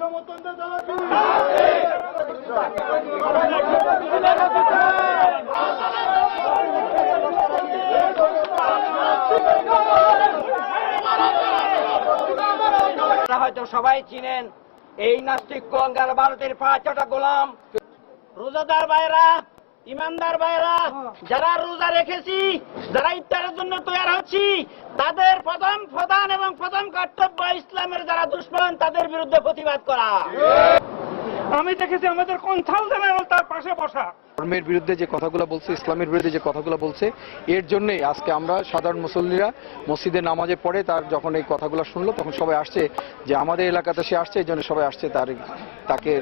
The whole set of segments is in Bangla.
সমর্থনদের দাবি হয়তো সবাই চিনেন এই নাস্তিক কঙ্গাল ভারতের 5টা গোলাম। রোজাদার ভাইরা, ইমানদার ভাইরা, যারা রোজা রেখেছি, যারা ইফতারের জন্য তৈরি হচ্ছি, তাদের প্রধান এবং প্রথম কর্তব্য ইসলামের যারা দুশমন তাদের বিরুদ্ধে প্রতিবাদ করা। আমি দেখেছি আমাদের কনসাল জেনারেল তার পাশে বসা। ধর্মের বিরুদ্ধে যে কথাগুলো বলছে, ইসলামের বিরুদ্ধে যে কথাগুলো বলছে, এর জন্যই আজকে আমরা সাধারণ মুসল্লিরা মসজিদে নামাজে পড়ে তার যখন এই কথাগুলো শুনলো তখন সবাই আসছে যে আমাদের এলাকাতে সে আসছে, এই জন্য সবাই আসছে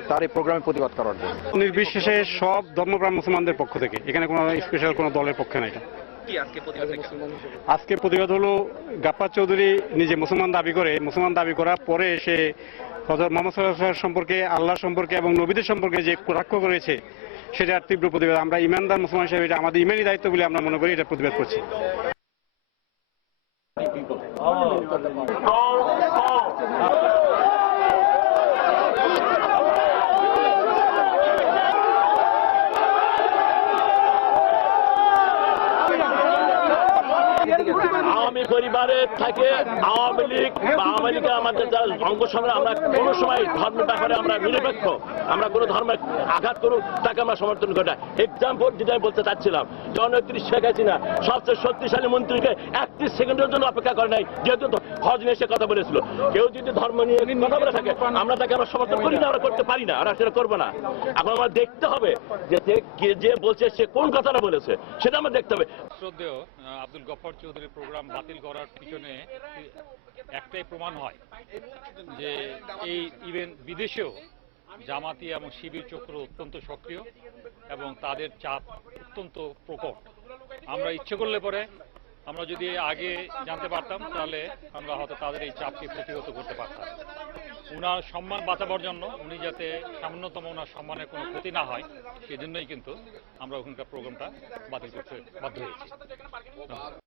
তার এই প্রোগ্রামে প্রতিবাদ করার জন্য। নির্বিশেষে সব ধর্মপ্রাণ মুসলমানদের পক্ষ থেকে, এখানে কোনো স্পেশাল কোনো দলের পক্ষে না। এটা আজকে প্রতিবাদ হলো গাফফার চৌধুরী নিজে মুসলমান দাবি করার পরে সে হযরত মুহাম্মদ সাল্লাল্লাহু আলাইহি ওয়াসাল্লাম সম্পর্কে, আল্লাহ সম্পর্কে এবং নবীদের সম্পর্কে যে কটাক্ষ করেছে সেটার তীব্র প্রতিবাদ। আমরা ইমানদার মুসলমান হিসেবে এটা আমাদের ইমানি দায়িত্ব বলে আমরা মনে করি, এটা প্রতিবাদ করছি। আওয়ামী পরিবারের থেকে আওয়ামী লীগ বা আওয়ামী লীগের আমাদের যারা অঙ্গ সংগ্রাম, আমরা কোনো সময় ধর্মের ব্যাপারে আমরা নিরপেক্ষ, আমরা কোনো ধর্মের আঘাত করুক তাকে আমরা সমর্থন করি না। এক্সাম্পল যেটা আমি বলতে চাচ্ছিলাম, জননেত্রী শেখ হাসিনা সবচেয়ে শক্তিশালী মন্ত্রীকে 31 সেকেন্ডের জন্য অপেক্ষা করে নাই, যেহেতু হজ নিয়ে সে কথা বলেছিল। কেউ যদি ধর্ম নিয়ে কথা বলে থাকে আমরা তাকে আমরা সমর্থন করি না, আমরা করতে পারি না, আমরা সেটা করবো না। এখন আমরা দেখতে হবে যে বলছে সে কোন কথাটা বলেছে, সেটা আমরা দেখতে হবে। শ্রদ্ধেয় আব্দুল গফফার চৌধুরীর প্রোগ্রাম বাতিল করার পিছনে একটাই প্রমাণ হয় যে এই ইভেন বিদেশেও জামাতি এবং শিবির চক্র অত্যন্ত সক্রিয় এবং তাদের চাপ অত্যন্ত প্রকট। আমরা ইচ্ছে করলে পরে আমরা যদি আগে জানতে পারতাম তাহলে আমরা হয়তো তাদের এই চাপকে প্রতিহত করতে পারতাম। উনার সম্মান বাঁচাবার জন্য, উনি যাতে সামান্যতম ওনার সম্মানের কোনো ক্ষতি না হয় সেজন্যই কিন্তু আমরা ওখানকার প্রোগ্রামটা বাতিল করতে বাধ্য হয়েছি।